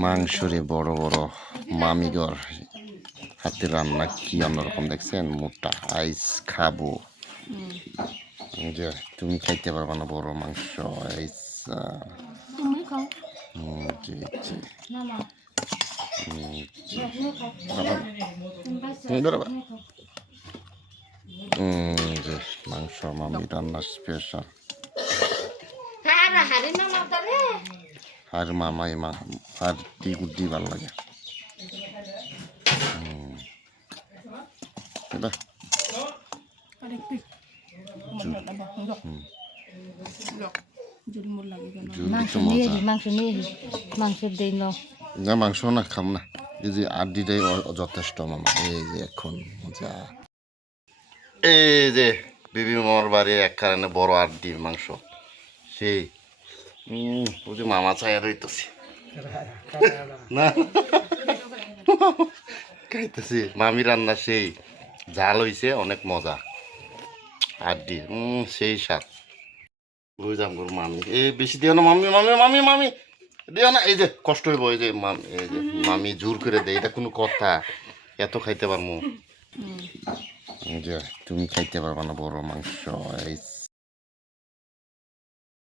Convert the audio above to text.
মাংসরে বড় বড় মামিগর হাতে রান্না কি অন্যরকম দেখছেন। মোটা আইস খাবো যে তুমি খাইতে পারবা না বড় মাংস আইস। তুমি খাও জি জি না না যে মাংস মামি রান্না স্পেশাল। আর মামাই মা আর দি গুড্ডি ভাল লাগে। মাংস নিয়ে মাংস দিই ন না মাংস না খাম না, এই যে আড্ডিটাই যথেষ্ট মামা। এই যে এখন মজা, এই যে বিবি মামার বাড়ির এক কারণে বড় আড্ডির মাংস সেই ওই যে মামা চাই আর হইতেছি না খাইতেছি মামি রান্না সেই ঝাল হইছে অনেক মজা আড্ডি সেই স্বাদ। ওই যাম গো মামি এই বেশি দিও না মামি মামি মামি মামি দিও না, এই যে কষ্ট হইব। এই যে এই যে মামি জোর করে দেয়, এটা কোনো কথা? এত খাইতে পারবো যে তুমি খাইতে পারবা না বড় মাংস।